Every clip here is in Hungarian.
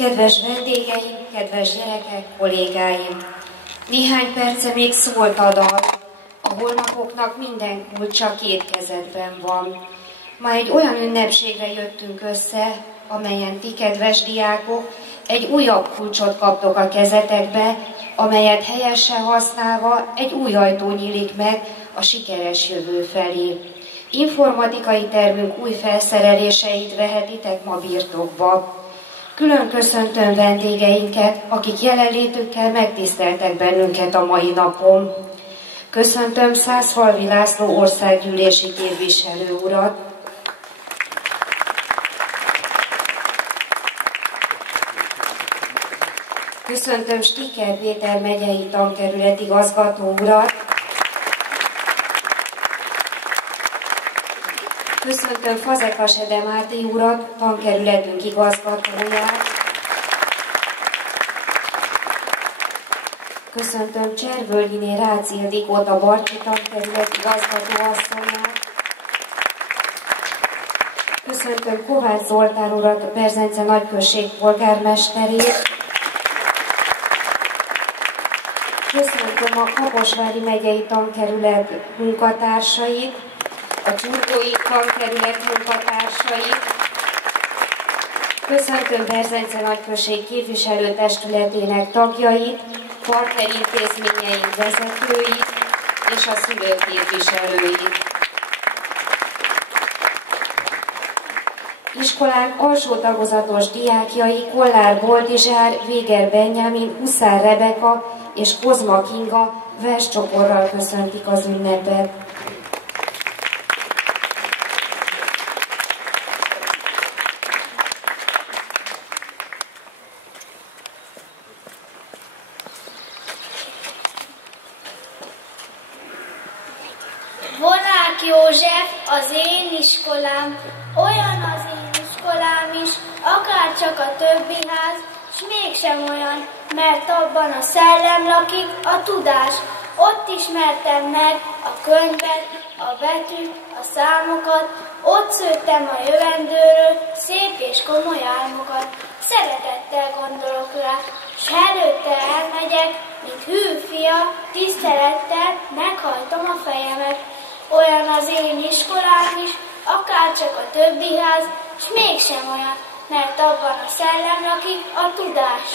Kedves vendégeim, kedves gyerekek, kollégáim! Néhány perce még szólt a dal, a holnapoknak minden kulcsa két kezedben van. Ma egy olyan ünnepségre jöttünk össze, amelyen ti, kedves diákok, egy újabb kulcsot kaptok a kezetekbe, amelyet helyesen használva egy új ajtó nyílik meg a sikeres jövő felé. Informatikai termünk új felszereléseit vehetitek ma birtokba. Külön köszöntöm vendégeinket, akik jelenlétükkel megtiszteltek bennünket a mai napon. Köszöntöm Szászfalvi László országgyűlési képviselő urat. Köszöntöm Stiker Péter megyei tankerület igazgató urat. Köszöntöm Fazekas Ede Máté urat, tankerületünk igazgatóját. Köszöntöm Cservölgyiné Rácz Ildikót, a Barcsi tankerület igazgatóasszonyát. Köszöntöm Kovács Zoltán urat, a Berzence nagyközség polgármesterét. Köszöntöm a Kaposvári megyei tankerület munkatársait, a Csurgói tankerület munkatársait. Köszöntöm Berzence nagyközség képviselőtestületének tagjait, partnerintézményeink vezetőit és a szülők képviselőit. Iskolánk alsó tagozatos diákjai Kollár Boldizsár, Véger Benjamin, Huszár Rebeka és Kozma Kinga verscsoporral köszöntik az ünnepet. Vonák József, az én iskolám, olyan az én iskolám is, akárcsak a többi ház, s mégsem olyan, mert abban a szellem lakik, a tudás. Ott ismertem meg a könyvet, a betűt, a számokat, ott szőttem a jövendőről szép és komoly álmokat. Szeretettel gondolok rá, s előtte elmegyek, mint hű fia, tisztelettel meghajtom a fejemet. Olyan az én iskolám is, akárcsak a többi ház, s mégsem olyan, mert abban a szellem lakik, a tudás.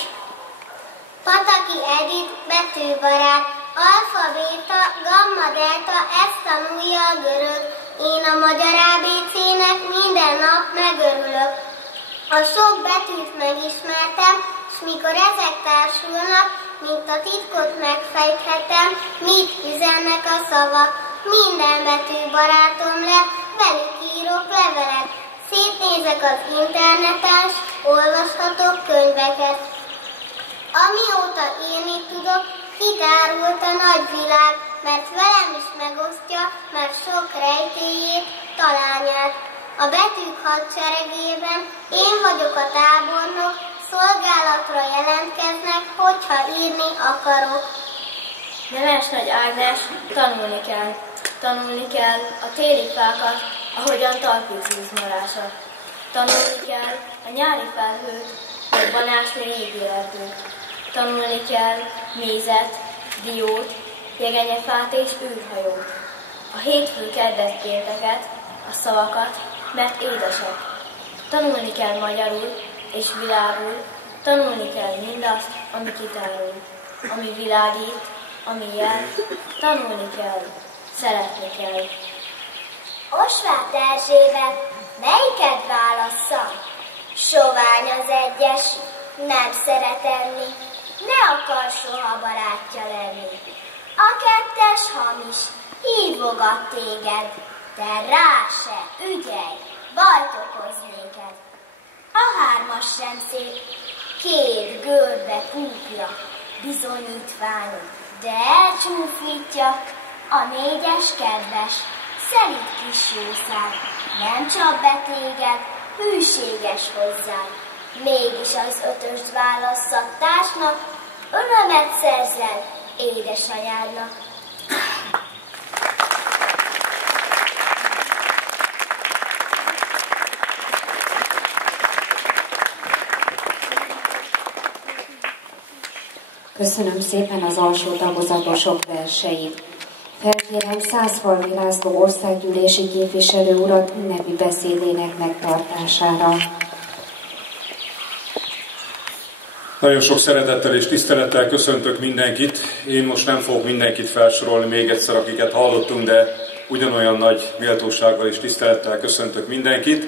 Pataki Edith, betűbarát, alfabéta, gamma, delta, ezt tanulja a görög. Én a magyar ABC-nek minden nap megörülök. A sok betűt megismertem, s mikor ezek társulnak, mint a titkot megfejthetem, mit üzennek a szavak. Minden betű barátom lett, velük írok levelet. Szétnézek az interneten, s olvashatok könyveket. Amióta írni tudok, kitárult a nagyvilág, mert velem is megosztja, mert sok rejtélyét, talányát. A betűk hadseregében én vagyok a tábornok, szolgálatra jelentkeznek, hogyha írni akarok. Nemes Nagy Ágnes, tanulni kell. Tanulni kell a téli fákat, ahogyan talpicúz marásat. Tanulni kell a nyári felhőt, jobban ásni régi erdőt. Tanulni kell mézet, diót, jegenyefát és űrhajót. A hétfő kedvet pénteket, a szavakat, mert édesek. Tanulni kell magyarul és világul, tanulni kell mindazt, ami kitárul, ami világít, ami jel, tanulni kell, szeretni kell. Osváth Erzsébet, melyiket válasszam? Sovány az egyes, nem szeret enni, ne akar soha barátja lenni. A kettes hamis, hívogat téged, de rá se ügyelj, bajt okoz néked. A hármas sem szép, két görbe kúpja, bizonyítványot, de elcsúfítja. A négyes kedves, szelíd kis jószág, nem csap be téged, hűséges hozzád. Mégis az ötöst válasszad társnak, örömet szerzel édesanyádnak. Köszönöm szépen az alsó tagozatosok verseit. Felkérem Szászfalvi László országgyűlési képviselő urat ünnepi beszédének megtartására. Nagyon sok szeretettel és tisztelettel köszöntök mindenkit. Én most nem fogok mindenkit felsorolni még egyszer, akiket hallottunk, de ugyanolyan nagy méltósággal és tisztelettel köszöntök mindenkit.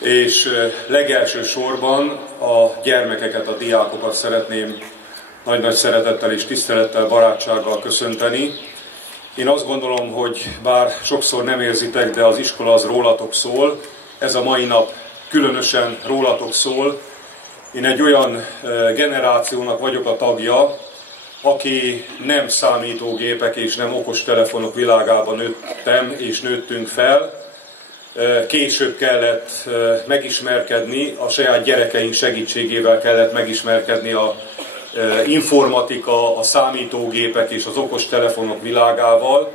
És legelső sorban a gyermekeket, a diákokat szeretném nagy-nagy szeretettel és tisztelettel, barátsággal köszönteni. Én azt gondolom, hogy bár sokszor nem érzitek, de az iskola az rólatok szól. Ez a mai nap különösen rólatok szól. Én egy olyan generációnak vagyok a tagja, aki nem számítógépek és nem okostelefonok világában nőttem és nőttünk fel. Később kellett megismerkedni, a saját gyerekeink segítségével kellett megismerkedni a informatika, a számítógépek és az okostelefonok világával.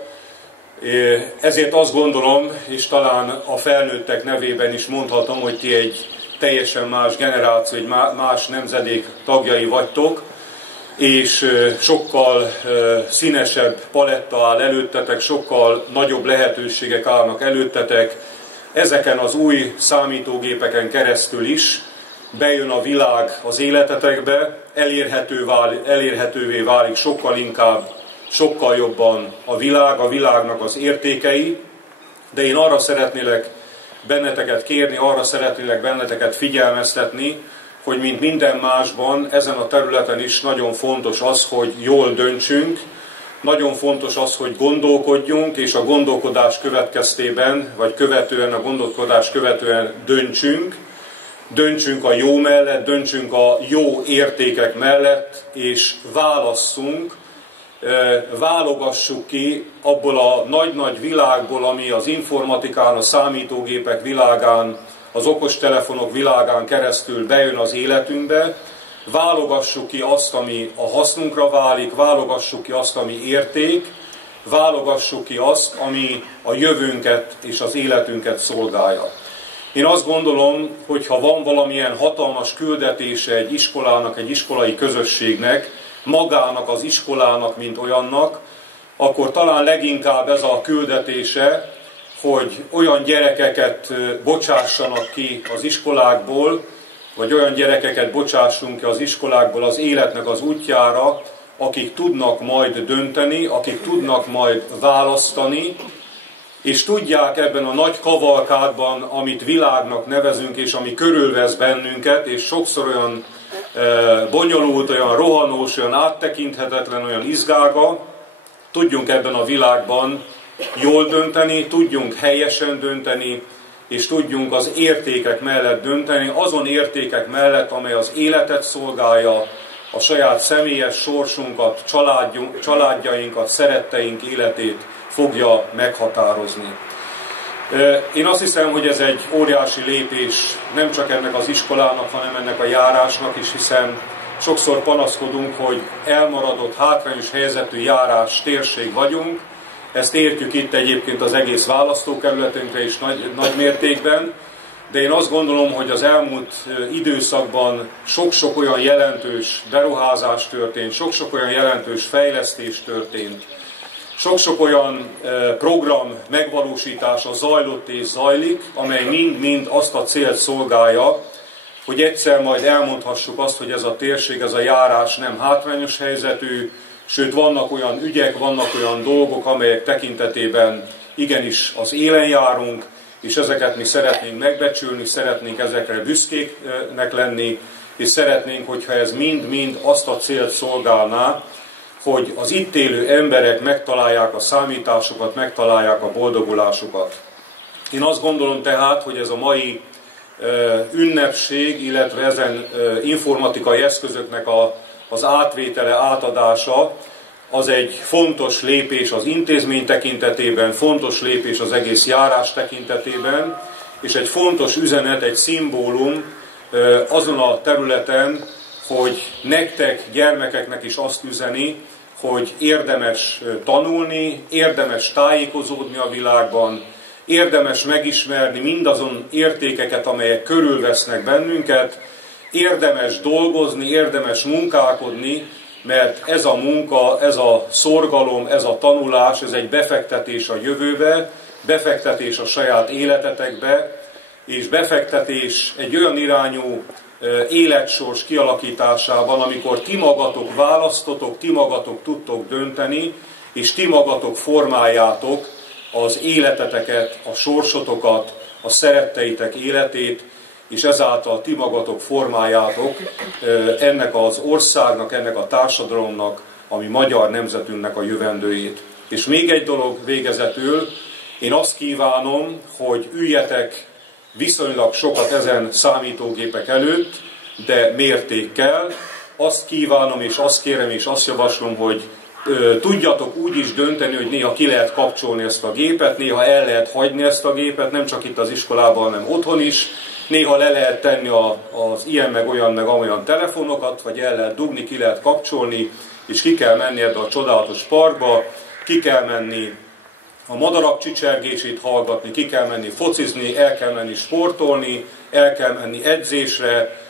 Ezért azt gondolom, és talán a felnőttek nevében is mondhatom, hogy ti egy teljesen más generáció, egy más nemzedék tagjai vagytok, és sokkal színesebb paletta áll előttetek, sokkal nagyobb lehetőségek állnak előttetek. Ezeken az új számítógépeken keresztül is bejön a világ az életetekbe, elérhetővé válik sokkal inkább, sokkal jobban a világnak az értékei, de én arra szeretnélek benneteket kérni, arra szeretnélek benneteket figyelmeztetni, hogy mint minden másban, ezen a területen is nagyon fontos az, hogy jól döntsünk, nagyon fontos az, hogy gondolkodjunk, és a gondolkodás következtében, vagy követően, a gondolkodás követően döntsünk a jó mellett, döntsünk a jó értékek mellett, és válogassuk ki abból a nagy-nagy világból, ami az informatikán, a számítógépek világán, az okostelefonok világán keresztül bejön az életünkbe, válogassuk ki azt, ami a hasznunkra válik, válogassuk ki azt, ami érték, válogassuk ki azt, ami a jövőnket és az életünket szolgálja. Én azt gondolom, hogy ha van valamilyen hatalmas küldetése egy iskolának, egy iskolai közösségnek, magának az iskolának, mint olyannak, akkor talán leginkább ez a küldetése, hogy olyan gyerekeket bocsássanak ki az iskolákból, vagy olyan gyerekeket bocsássunk ki az iskolákból az életnek az útjára, akik tudnak majd dönteni, akik tudnak majd választani, és tudják ebben a nagy kavalkádban, amit világnak nevezünk, és ami körülvesz bennünket, és sokszor olyan bonyolult, olyan rohanós, olyan áttekinthetetlen, olyan izgága, tudjunk ebben a világban jól dönteni, tudjunk helyesen dönteni, és tudjunk az értékek mellett dönteni, azon értékek mellett, amely az életet szolgálja, a saját személyes sorsunkat, családjainkat, szeretteink életét fogja meghatározni. Én azt hiszem, hogy ez egy óriási lépés nem csak ennek az iskolának, hanem ennek a járásnak is, hiszen sokszor panaszkodunk, hogy elmaradott, hátrányos helyzetű járás térség vagyunk. Ezt értjük itt egyébként az egész választókerületünkre is nagy mértékben, de én azt gondolom, hogy az elmúlt időszakban sok-sok olyan jelentős beruházás történt, sok-sok olyan jelentős fejlesztés történt, sok-sok olyan program megvalósítása zajlott és zajlik, amely mind-mind azt a célt szolgálja, hogy egyszer majd elmondhassuk azt, hogy ez a térség, ez a járás nem hátrányos helyzetű, sőt vannak olyan ügyek, vannak olyan dolgok, amelyek tekintetében igenis az élen járunk, és ezeket mi szeretnénk megbecsülni, szeretnénk ezekre büszkéknek lenni, és szeretnénk, hogyha ez mind-mind azt a célt szolgálná, hogy az itt élő emberek megtalálják a számításokat, megtalálják a boldogulásukat. Én azt gondolom tehát, hogy ez a mai ünnepség, illetve ezen informatikai eszközöknek az átvétele, átadása, az egy fontos lépés az intézmény tekintetében, fontos lépés az egész járás tekintetében, és egy fontos üzenet, egy szimbólum azon a területen, hogy nektek, gyermekeknek is azt üzeni, hogy érdemes tanulni, érdemes tájékozódni a világban, érdemes megismerni mindazon értékeket, amelyek körülvesznek bennünket, érdemes dolgozni, érdemes munkálkodni, mert ez a munka, ez a szorgalom, ez a tanulás, ez egy befektetés a jövőbe, befektetés a saját életetekbe, és befektetés egy olyan irányú életsors kialakításában, amikor ti magatok választotok, ti magatok tudtok dönteni, és ti magatok formáljátok az életeteket, a sorsotokat, a szeretteitek életét, és ezáltal ti magatok formáljátok ennek az országnak, ennek a társadalomnak, ami magyar nemzetünknek a jövendőjét. És még egy dolog végezetül, én azt kívánom, hogy üljetek viszonylag sokat ezen számítógépek előtt, de mértékkel. Azt kívánom, és azt kérem, és azt javaslom, hogy tudjatok úgy is dönteni, hogy néha ki lehet kapcsolni ezt a gépet, néha el lehet hagyni ezt a gépet, nem csak itt az iskolában, hanem otthon is. Néha le lehet tenni az ilyen, meg olyan telefonokat, vagy el lehet dugni, ki lehet kapcsolni, és ki kell menni ebbe a csodálatos parkba, ki kell menni a madarak csicsergését hallgatni, ki kell menni focizni, el kell menni sportolni, el kell menni edzésre,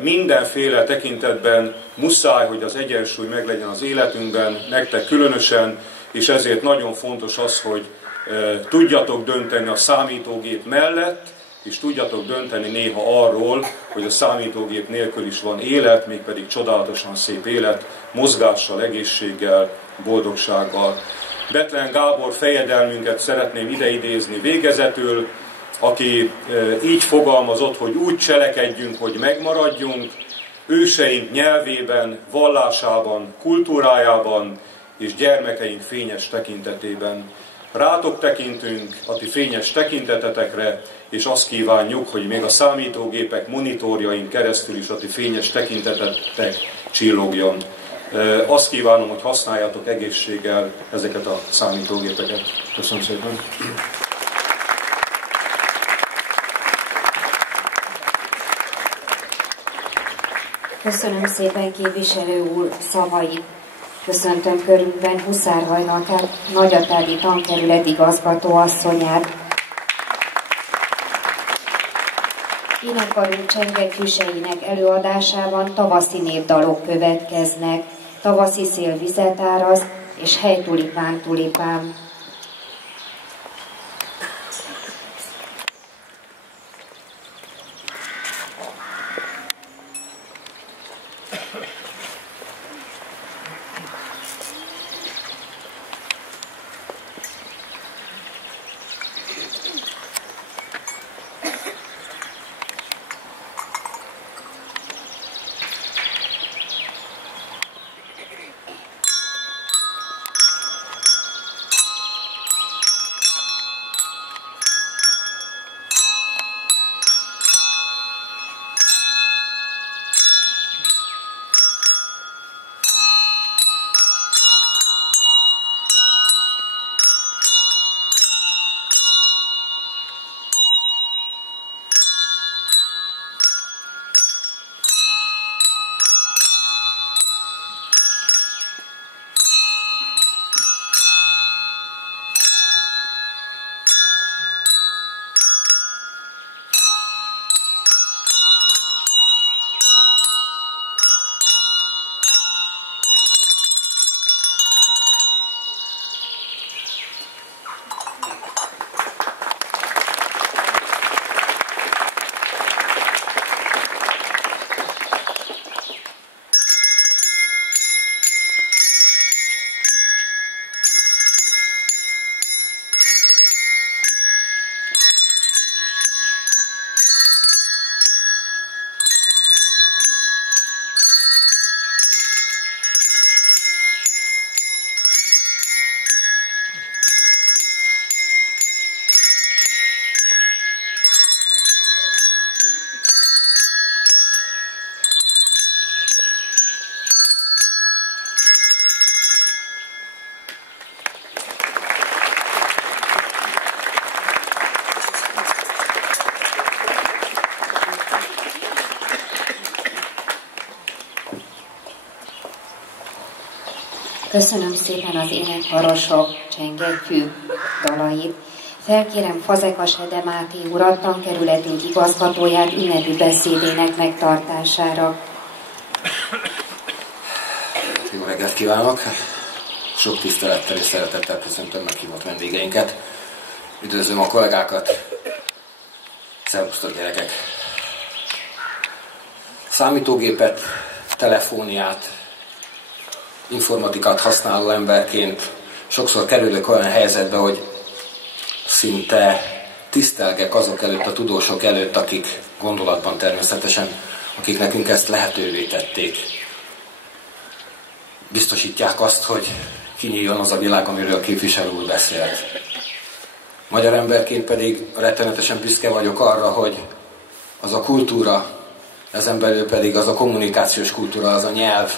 mindenféle tekintetben muszáj, hogy az egyensúly meglegyen az életünkben, nektek különösen, és ezért nagyon fontos az, hogy tudjatok dönteni a számítógép mellett, és tudjatok dönteni néha arról, hogy a számítógép nélkül is van élet, mégpedig csodálatosan szép élet, mozgással, egészséggel, boldogsággal. Bethlen Gábor fejedelmünket szeretném ideidézni végezetül, aki így fogalmazott, hogy úgy cselekedjünk, hogy megmaradjunk, őseink nyelvében, vallásában, kultúrájában és gyermekeink fényes tekintetében. Rátok tekintünk, a ti fényes tekintetetekre, és azt kívánjuk, hogy még a számítógépek monitorjain keresztül is a ti fényes tekintetetek csillogjon. Azt kívánom, hogy használjátok egészséggel ezeket a számítógépeket. Köszönöm szépen! Köszönöm szépen képviselő úr szavait. Köszöntöm körünkben Huszár Hajnalkát, Nagyatádi tankerület igazgatóasszonyát. Énekkarunk csengegfüseinek előadásában tavaszi népdalok következnek. Tavaszi szél vizet áraz, és hely tulipán, tulipán. Köszönöm szépen az énekkarosok csengegfű dalait. Felkérem Fazekas Ede Máté urat, tankerületünk igazgatóját ünnepi beszédének megtartására. Jó reggelt kívánok! Sok tisztelettel és szeretettel köszöntöm meghívott vendégeinket. Üdvözlöm a kollégákat! Szervusztok, gyerekek! Számítógépet, telefóniát, informatikát használó emberként sokszor kerülök olyan helyzetbe, hogy szinte tisztelgek azok előtt, a tudósok előtt, akik gondolatban természetesen, akik nekünk ezt lehetővé tették. Biztosítják azt, hogy kinyíljon az a világ, amiről a képviselő úr beszélt. Magyar emberként pedig rettenetesen büszke vagyok arra, hogy az a kultúra, ezen belül pedig az a kommunikációs kultúra, az a nyelv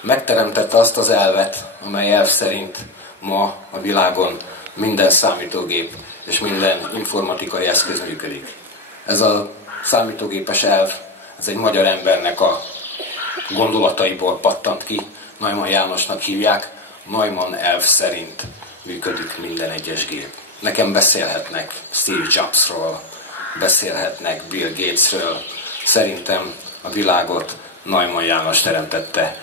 megteremtette azt az elvet, amely elv szerint ma a világon minden számítógép és minden informatikai eszköz működik. Ez a számítógépes elv, ez egy magyar embernek a gondolataiból pattant ki, Neumann Jánosnak hívják, Neumann elv szerint működik minden egyes gép. Nekem beszélhetnek Steve Jobsról, beszélhetnek Bill Gatesről. Szerintem a világot Neumann János teremtette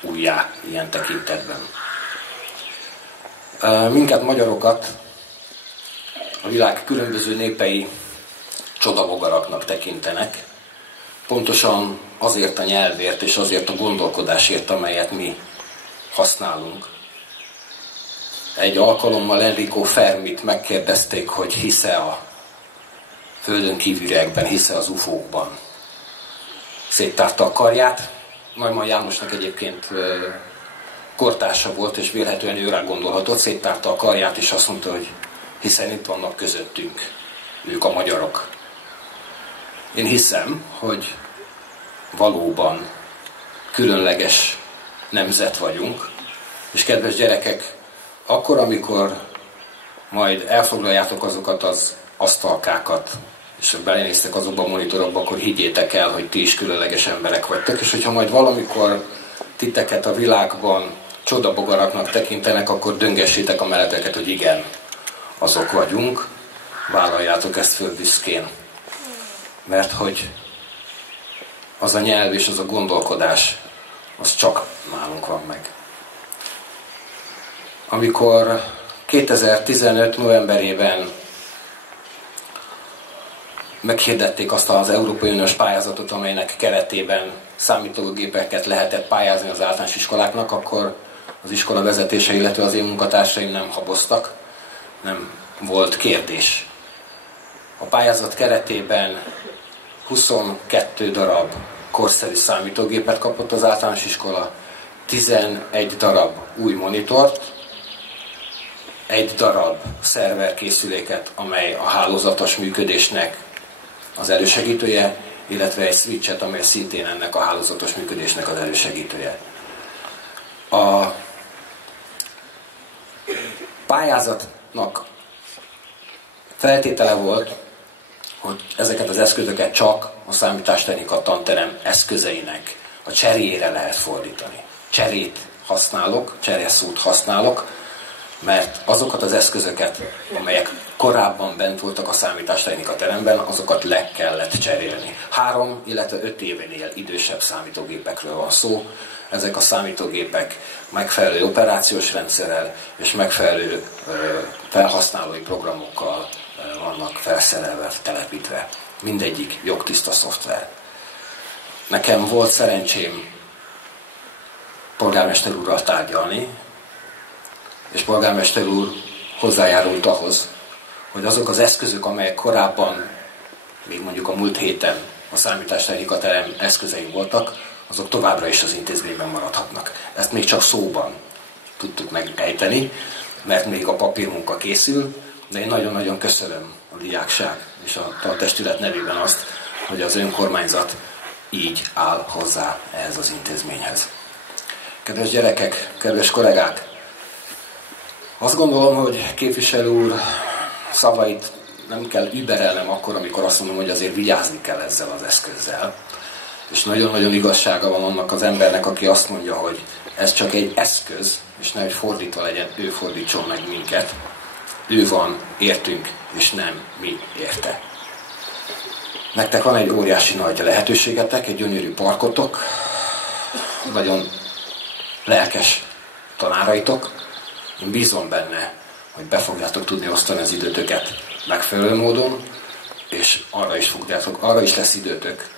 újjá ilyen tekintetben. Minket, magyarokat a világ különböző népei csodabogaraknak tekintenek, pontosan azért a nyelvért és azért a gondolkodásért, amelyet mi használunk. Egy alkalommal Enrico Fermit megkérdezték, hogy hisze a földön kívüliekben, hisze az UFO-kban. Széttárta a karját. Neumann Jánosnak egyébként kortársa volt, és vélhetően ő rá gondolhatott. Széttárta a karját, és azt mondta, hogy hiszen itt vannak közöttünk, ők a magyarok. Én hiszem, hogy valóban különleges nemzet vagyunk, és kedves gyerekek, akkor, amikor majd elfoglaljátok azokat az asztalkákat, és belenéztek azokba a monitorokba, akkor higgyétek el, hogy ti is különleges emberek vagytok, és hogyha majd valamikor titeket a világban csodabogaraknak tekintenek, akkor döngessétek a melleteket, hogy igen, azok vagyunk, vállaljátok ezt föl büszkén. Mert hogy az a nyelv és az a gondolkodás, az csak nálunk van meg. Amikor 2015. novemberében meghirdették azt az Európai Uniós pályázatot, amelynek keretében számítógépeket lehetett pályázni az általános iskoláknak, akkor az iskola vezetése, illetve az én munkatársaim nem haboztak, nem volt kérdés. A pályázat keretében 22 darab korszerű számítógépet kapott az általános iskola, 11 darab új monitort, egy darab szerverkészüléket, amely a hálózatos működésnek az elősegítője, illetve egy switchet, amely szintén ennek a hálózatos működésnek az elősegítője. A pályázatnak feltétele volt, hogy ezeket az eszközöket csak a számítástechnika tanterem eszközeinek a cseréjére lehet fordítani. Cserét használok, csereszót használok, mert azokat az eszközöket, amelyek korábban bent voltak a számítástechnika teremben, azokat le kellett cserélni. 3, illetve 5 évenél idősebb számítógépekről van szó. Ezek a számítógépek megfelelő operációs rendszerrel és megfelelő felhasználói programokkal vannak felszerelve, telepítve. Mindegyik jogtiszta szoftver. Nekem volt szerencsém polgármester úrral tárgyalni, és polgármester úr hozzájárult ahhoz, hogy azok az eszközök, amelyek korábban, még mondjuk a múlt héten a számítástechnika terem eszközei voltak, azok továbbra is az intézményben maradhatnak. Ezt még csak szóban tudtuk megejteni, mert még a papírmunka készül, de én nagyon-nagyon köszönöm a diákság és a testület nevében azt, hogy az önkormányzat így áll hozzá ehhez az intézményhez. Kedves gyerekek, kedves kollégák! Azt gondolom, hogy képviselő úr szavait nem kell überelnem akkor, amikor azt mondom, hogy azért vigyázni kell ezzel az eszközzel. És nagyon-nagyon igazsága van annak az embernek, aki azt mondja, hogy ez csak egy eszköz, és nehogy fordítva legyen, ő fordítson meg minket. Ő van, értünk, és nem mi érte. Nektek van egy óriási nagy lehetőségetek, egy gyönyörű parkotok, nagyon lelkes tanáraitok. Én bízom benne, hogy be fogjátok tudni osztani az időtöket megfelelő módon, és arra is lesz időtök,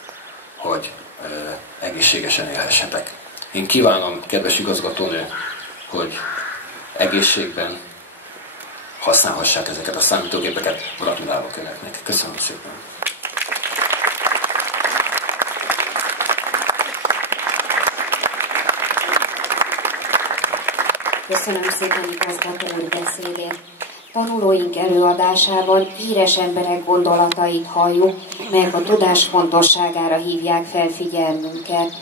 hogy egészségesen élhessetek. Én kívánom, kedves igazgatónő, hogy egészségben használhassák ezeket a számítógépeket. Gratulálok önöknek. Köszönöm szépen. Köszönöm szépen igazgató úr beszédét. Tanulóink előadásában híres emberek gondolatait halljuk, melyek a tudás fontosságára hívják fel figyelmünket.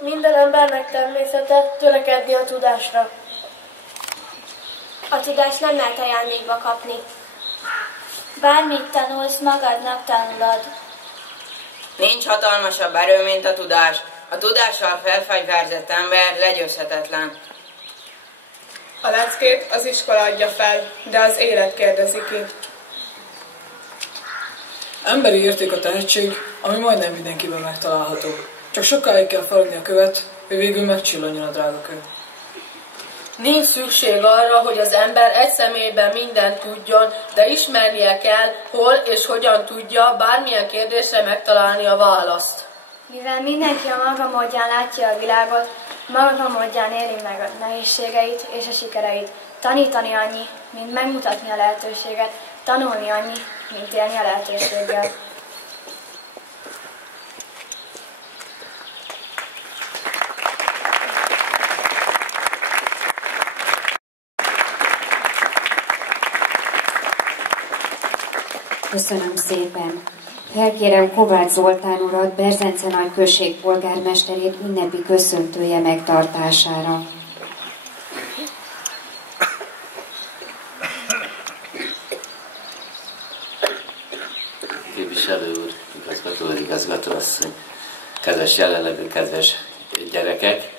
Minden embernek természete törekedni a tudásra. A tudást nem lehet ajándékba kapni. Bármit tanulsz, magadnak tanulod. Nincs hatalmasabb erő, mint a tudás. A tudással felfegyverzett ember legyőzhetetlen. A leckét az iskola adja fel, de az élet kérdezi ki. Emberi érték a tehetség, ami majdnem mindenkiben megtalálható. Csak sokáig kell faragni a követ, hogy végül megcsillanjon a drága kő. Nincs szükség arra, hogy az ember egy személyben mindent tudjon, de ismernie kell, hol és hogyan tudja bármilyen kérdésre megtalálni a választ. Mivel mindenki a maga módján látja a világot, maga módján éli meg a nehézségeit és a sikereit. Tanítani annyi, mint megmutatni a lehetőséget, tanulni annyi, mint élni a lehetőséggel. Köszönöm szépen. Felkérem Kovács Zoltán urat, Berzence Nagy község polgármesterét ünnepi köszöntője megtartására. Képviselő úr, igazgatóasszony, kedves jelenlevő, kedves gyerekek!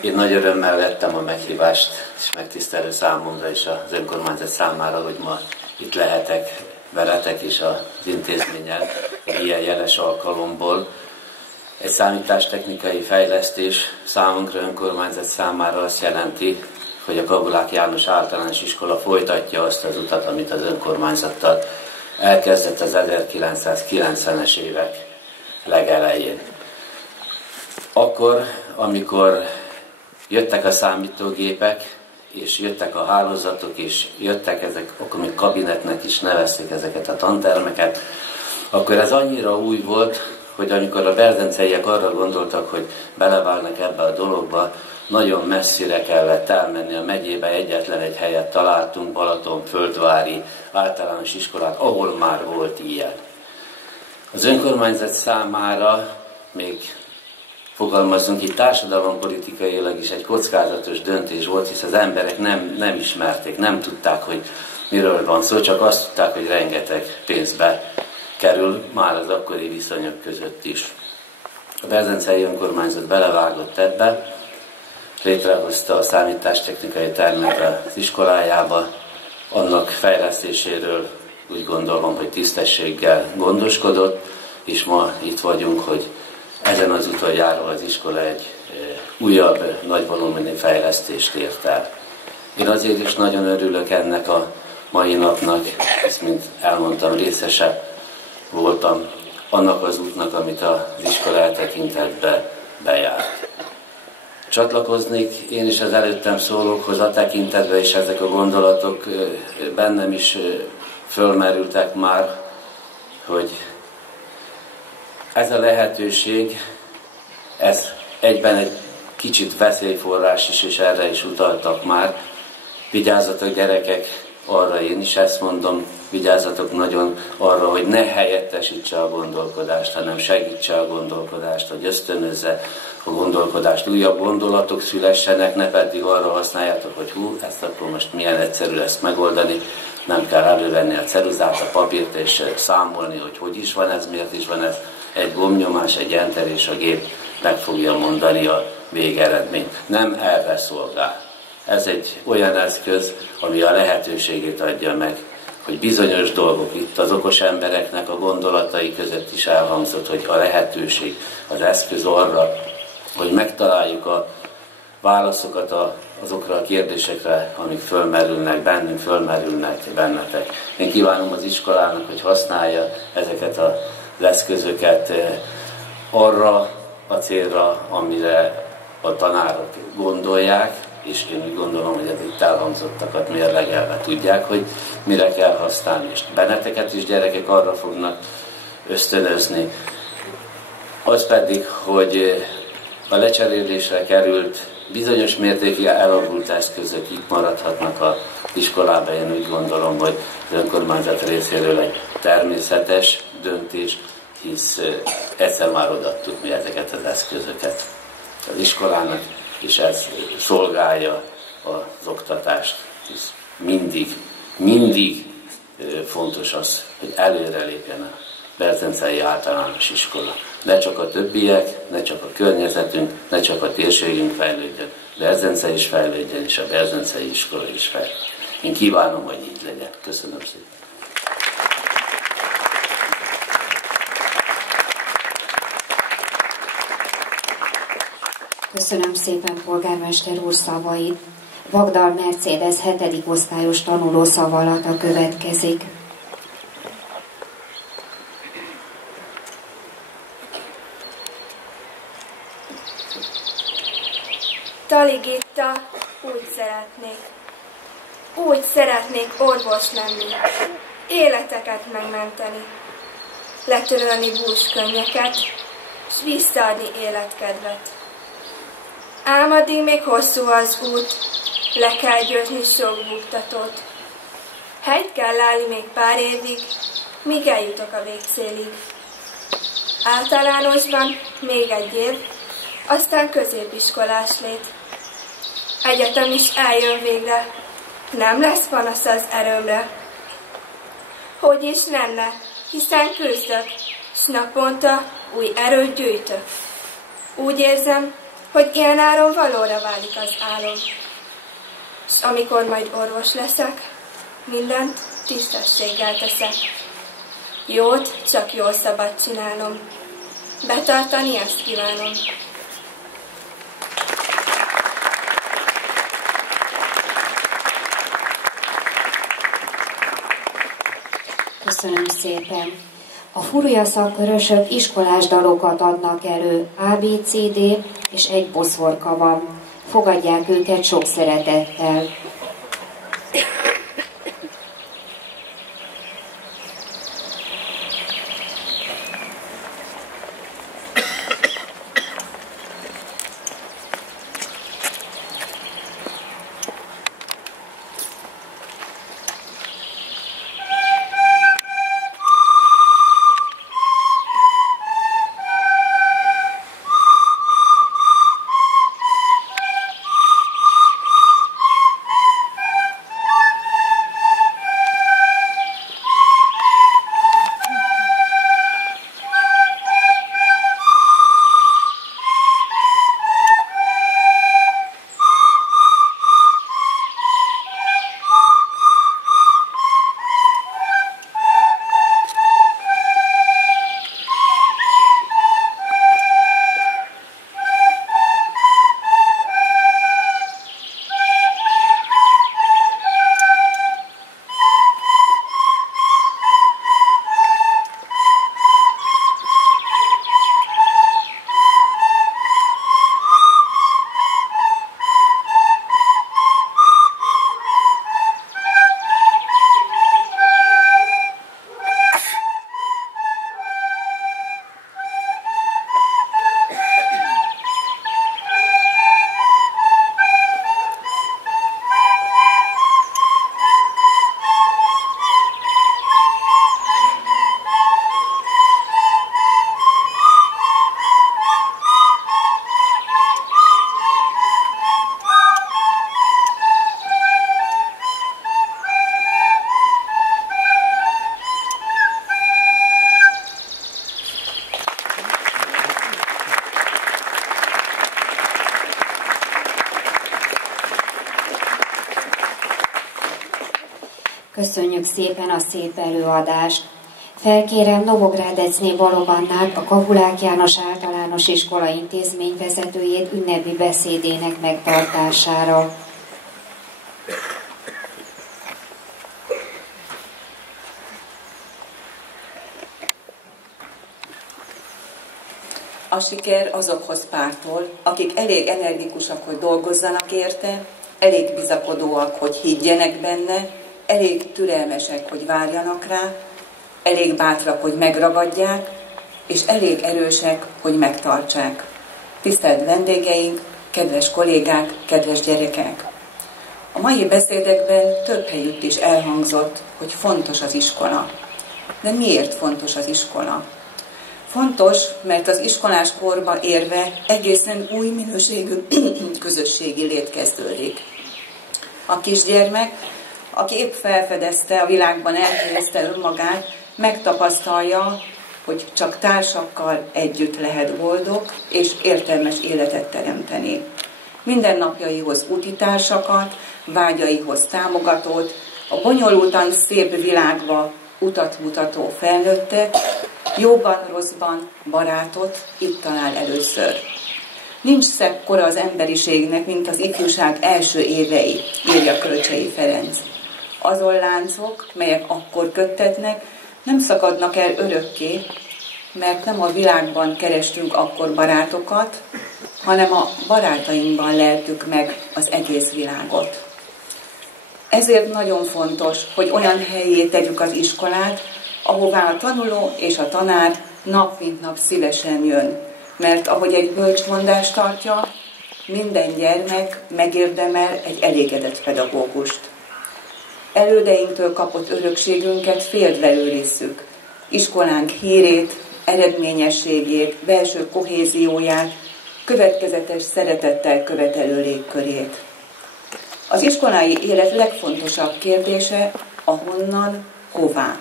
Én nagy örömmel vettem a meghívást, és megtisztelő számomra és az önkormányzat számára, hogy ma itt lehetek veletek is az intézménnyel egy ilyen jeles alkalomból. Egy számítástechnikai fejlesztés számunkra önkormányzat számára azt jelenti, hogy a Kabulák János Általános Iskola folytatja azt az utat, amit az önkormányzattal elkezdett az 1990-es évek legelején. Akkor, amikor jöttek a számítógépek, és jöttek a hálózatok, és jöttek ezek, akkor még kabinetnek is nevezték ezeket a tantermeket, akkor ez annyira új volt, hogy amikor a berzenceiek arra gondoltak, hogy beleválnak ebbe a dologba, nagyon messzire kellett elmenni a megyébe, egyetlen egy helyet találtunk, Balatonföldvári általános iskolát, ahol már volt ilyen. Az önkormányzat számára még fogalmazzunk itt, társadalompolitikailag is egy kockázatos döntés volt, hisz az emberek nem ismerték, nem tudták, hogy miről van szó, csak azt tudták, hogy rengeteg pénzbe kerül, már az akkori viszonyok között is. A berzencei önkormányzat belevágott ebbe, létrehozta a számítástechnikai termet az iskolájába, annak fejlesztéséről úgy gondolom, hogy tisztességgel gondoskodott, és ma itt vagyunk, hogy ezen az úton járó az iskola egy újabb, nagy volumenű fejlesztést ért el. Én azért is nagyon örülök ennek a mai napnak, ezt mint elmondtam, részese voltam annak az útnak, amit az iskola eltekintetbe bejárt. Csatlakoznék én is az előttem szólókhoz a tekintetbe, és ezek a gondolatok bennem is fölmerültek már, hogy ez a lehetőség, ez egyben egy kicsit veszélyforrás is, és erre is utaltak már. Vigyázzatok gyerekek, arra én is ezt mondom, vigyázzatok nagyon arra, hogy ne helyettesítse a gondolkodást, hanem segítse a gondolkodást, hogy ösztönözze a gondolkodást, újabb gondolatok szülessenek, ne pedig arra használjátok, hogy ezt akkor most milyen egyszerű ezt megoldani, nem kell elővenni a ceruzát, a papírt és számolni, hogy is van ez, miért is van ez. Egy gombnyomás, egy enter és a gép meg fogja mondani a végeredményt. Nem erre szolgál. Ez egy olyan eszköz, ami a lehetőségét adja meg, hogy bizonyos dolgok itt az okos embereknek a gondolatai között is elhangzott, hogy a lehetőség, az eszköz arra, hogy megtaláljuk a válaszokat azokra a kérdésekre, amik fölmerülnek bennünk, fölmerülnek bennetek. Én kívánom az iskolának, hogy használja ezeket az eszközöket arra a célra, amire a tanárok gondolják, és én úgy gondolom, hogy az itt elhangzottakat mérlegelve tudják, hogy mire kell használni. És benneteket is gyerekek arra fognak ösztönözni. Az pedig, hogy a lecserélésre került bizonyos mértékű elavult eszközök itt maradhatnak az iskolában. Én úgy gondolom, hogy az önkormányzat részéről egy természetes döntés, hisz egyszer már odaadtuk mi ezeket az eszközöket az iskolának, és ez szolgálja az oktatást. Hisz mindig fontos az, hogy előre lépjen a Berzencei Általános Iskola. Ne csak a többiek, ne csak a környezetünk, ne csak a térségünk fejlődjön. Berzence is fejlődjön, és a Berzencei Iskola is fejlődjön. Én kívánom, hogy így legyen. Köszönöm szépen. Köszönöm szépen polgármester úr szavait. Vagdal Mercedes 7. osztályos tanuló szavallata következik. Tali Gitta, úgy szeretnék orvos lenni, életeket megmenteni, letörölni búskönnyeket, s visszaadni életkedvet. Ám addig még hosszú az út, le kell győzni sok buktatót. Helyt kell állni még pár évig, míg eljutok a végcélig. Általánosban még egy év, aztán középiskolás lét. Egyetem is eljön végre, nem lesz panasz az erőmre. Hogy is lenne, hiszen küzdök, s naponta új erőt gyűjtök. Úgy érzem, hogy ilyen áron valóra válik az álom. S amikor majd orvos leszek, mindent tisztességgel teszek. Jót csak jól szabad csinálnom. Betartani ezt kívánom. Köszönöm szépen. A Furulya szakkörösök iskolás dalokat adnak elő, ABCD és egy boszorka van. Fogadják őket sok szeretettel. Köszönjük szépen a szép előadást. Felkérem Novográdecné Balogh Annát, a Kahulák János Általános Iskola intézményvezetőjét ünnepi beszédének megtartására. A siker azokhoz pártol, akik elég energikusak, hogy dolgozzanak érte, elég bizakodóak, hogy higgyenek benne, elég türelmesek, hogy várjanak rá, elég bátrak, hogy megragadják, és elég erősek, hogy megtartsák. Tisztelt vendégeink, kedves kollégák, kedves gyerekek! A mai beszédekben több helyütt is elhangzott, hogy fontos az iskola. De miért fontos az iskola? Fontos, mert az iskolás korba érve egészen új minőségű közösségi lét kezdődik. A kisgyermek, aki épp felfedezte a világban, elhelyezte önmagát, megtapasztalja, hogy csak társakkal együtt lehet boldog és értelmes életet teremteni. Mindennapjaihoz útitársakat, vágyaihoz támogatót, a bonyolultan szép világba utat mutató felnőttet, jóban, rosszban barátot itt talál először. Nincs szebb kora az emberiségnek, mint az ifjúság első évei, írja Kölcsei Ferenc. Azon láncok, melyek akkor köttetnek, nem szakadnak el örökké, mert nem a világban kerestünk akkor barátokat, hanem a barátainkban leltük meg az egész világot. Ezért nagyon fontos, hogy olyan helyé tegyük az iskolát, ahová a tanuló és a tanár nap mint nap szívesen jön. Mert ahogy egy bölcsmondás tartja, minden gyermek megérdemel egy elégedett pedagógust. Elődeinktől kapott örökségünket féltve őrizzük. Iskolánk hírét, eredményességét, belső kohézióját, következetes szeretettel követelő légkörét. Az iskolai élet legfontosabb kérdése a honnan, hová.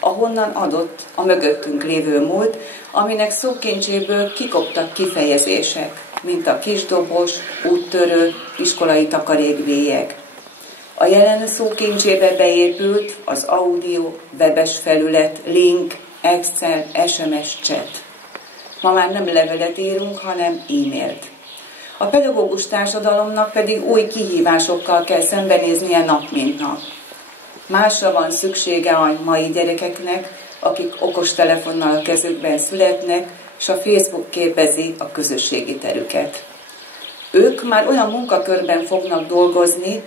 A honnan adott a mögöttünk lévő múlt, aminek szókincséből kikoptak kifejezések, mint a kisdobos, úttörő, iskolai takarékbélyeg. A jelen szókincsébe beépült az audio, webes felület, link, Excel, SMS, chat. Ma már nem levelet írunk, hanem e-mailt. A pedagógus társadalomnak pedig új kihívásokkal kell szembenéznie nap mint nap. Másra van szüksége a mai gyerekeknek, akik okostelefonnal a kezükben születnek, és a Facebook képezi a közösségi terüket. Ők már olyan munkakörben fognak dolgozni,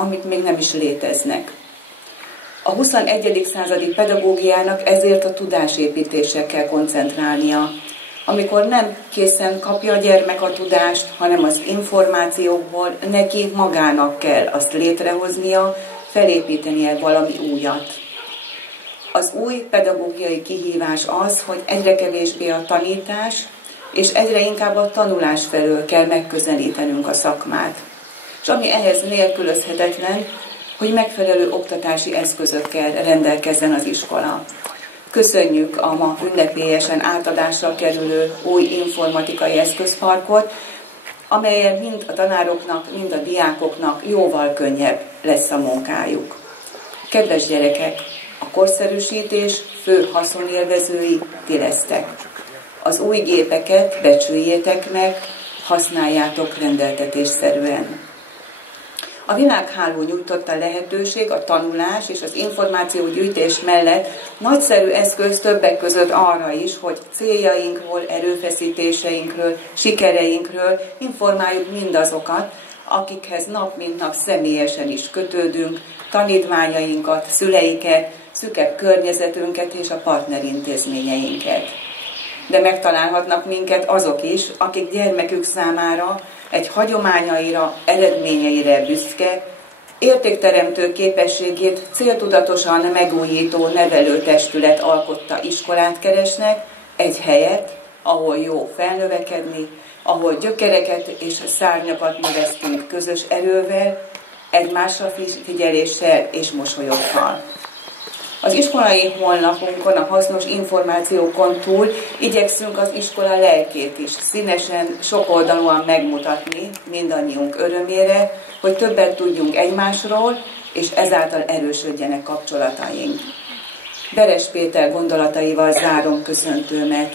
amik még nem is léteznek. A 21. századi pedagógiának ezért a tudásépítésre kell koncentrálnia. Amikor nem készen kapja a gyermek a tudást, hanem az információkból neki magának kell azt létrehoznia, felépítenie valami újat. Az új pedagógiai kihívás az, hogy egyre kevésbé a tanítás, és egyre inkább a tanulás felől kell megközelítenünk a szakmát. És ami ehhez nélkülözhetetlen, hogy megfelelő oktatási eszközökkel rendelkezzen az iskola. Köszönjük a ma ünnepélyesen átadásra kerülő új informatikai eszközparkot, amelyen mind a tanároknak, mind a diákoknak jóval könnyebb lesz a munkájuk. Kedves gyerekek, a korszerűsítés fő haszonélvezői ti lesztek. Az új gépeket becsüljétek meg, használjátok rendeltetésszerűen. A világháló nyújtotta lehetőség a tanulás és az információgyűjtés mellett nagyszerű eszköz többek között arra is, hogy céljainkról, erőfeszítéseinkről, sikereinkről informáljuk mindazokat, akikhez nap mint nap személyesen is kötődünk, tanítványainkat, szüleiket, szűkebb környezetünket és a partnerintézményeinket. De megtalálhatnak minket azok is, akik gyermekük számára egy hagyományaira, eredményeire büszke, értékteremtő képességét céltudatosan megújító nevelőtestület alkotta iskolát keresnek, egy helyet, ahol jó felnövekedni, ahol gyökereket és szárnyakat növesztünk közös erővel, egymásra figyeléssel és mosolyokkal. Az iskolai honlapunkon, a hasznos információkon túl igyekszünk az iskola lelkét is színesen, sokoldalúan megmutatni mindannyiunk örömére, hogy többet tudjunk egymásról, és ezáltal erősödjenek kapcsolataink. Veres Péter gondolataival zárom köszöntőmet.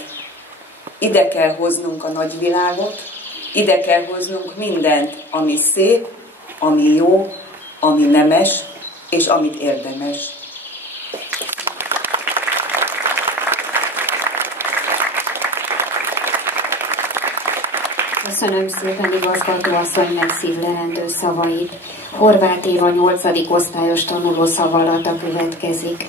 Ide kell hoznunk a nagyvilágot, ide kell hoznunk mindent, ami szép, ami jó, ami nemes, és amit érdemes. Köszönöm szépen igazgatóasszony megszívlelendő szavait. Horváth Éva 8. osztályos tanuló szavallata következik.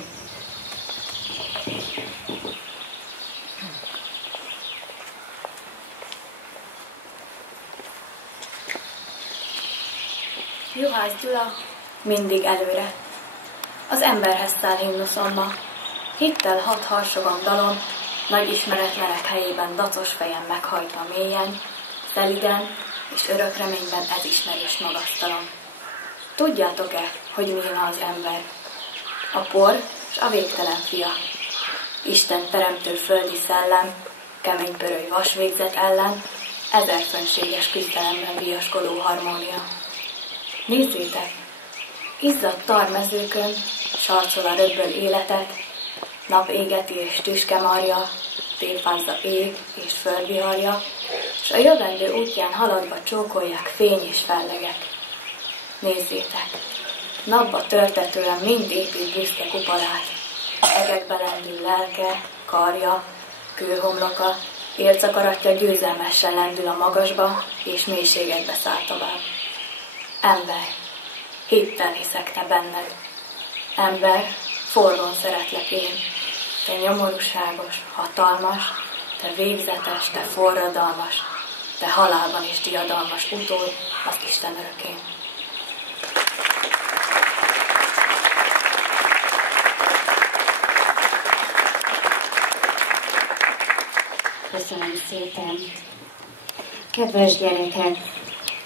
Juhász Gyula, mindig előre. Az emberhez száll himnuszom ma. Hittel hat harsogom dalon, nagy ismeretlenek helyében dacos fejem meghajtva mélyen, szeliden és örök reményben ez ismerős magasztalom. Tudjátok-e, hogy milyen az ember? A por és a végtelen fia. Isten teremtő földi szellem, kemény pöröly vasvégzet ellen, ezerfönséges küzdelemben viaskodó harmónia. Nézzétek! Izzadt tarmezőkön sarcol a röbből életet, nap égeti és tüske marja, tépázza ég és földviharja, s a jövendő útján haladva csókolják fény és fellegek. Nézzétek! Napba törtetően mind épít büszke kupolát, egekbe lendül lelke, karja, kőhomloka, ércakaratja győzelmesen lendül a magasba, és mélységekbe száll tovább. Ember, hittel hiszek te benned. Ember, forrón szeretlek én. Te nyomorúságos, hatalmas, te végzetes, te forradalmas, te halálban is diadalmas utód az Isten örökén. Köszönöm szépen. Kedves gyerekek,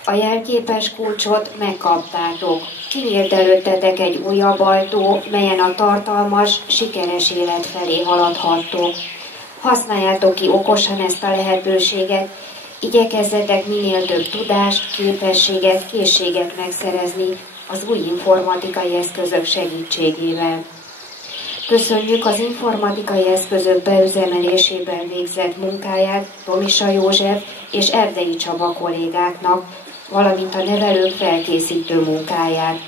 a jelképes kulcsot megkaptátok. Kinyílt előttetek egy újabb ajtó, melyen a tartalmas, sikeres élet felé haladhattok. Használjátok ki okosan ezt a lehetőséget, igyekezzetek minél több tudást, képességet, készséget megszerezni az új informatikai eszközök segítségével. Köszönjük az informatikai eszközök beüzemelésében végzett munkáját Tomisa József és Erdei Csaba kollégáknak, valamint a nevelők felkészítő munkáját.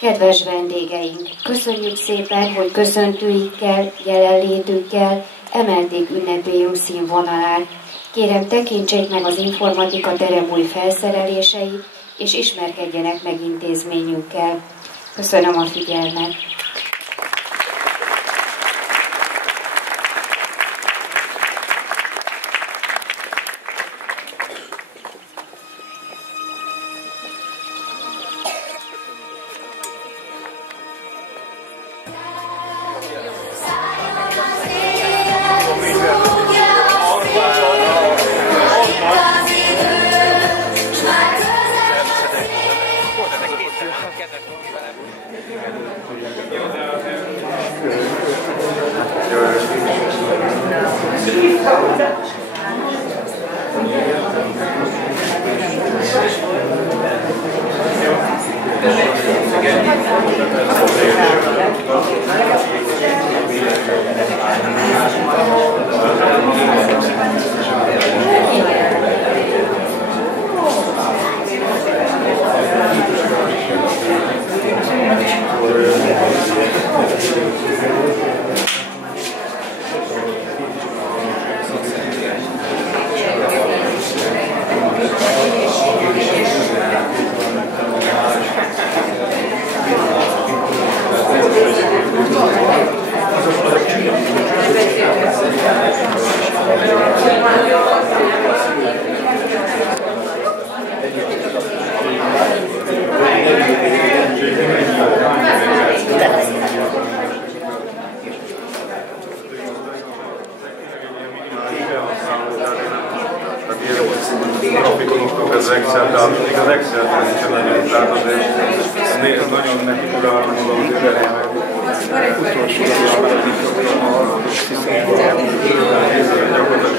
Kedves vendégeink, köszönjük szépen, hogy köszöntőikkel, jelenlétükkel emelték ünnepélyünk színvonalát. Kérem, tekintsék meg az informatika terem új felszereléseit, és ismerkedjenek meg intézményünkkel. Köszönöm a figyelmet! grafikonoknak az Excel, tehát még az Excel-tel is nagyon, tehát azért nagyon neki tudálom oda az ideje meg. Utolsó gyakorlatilag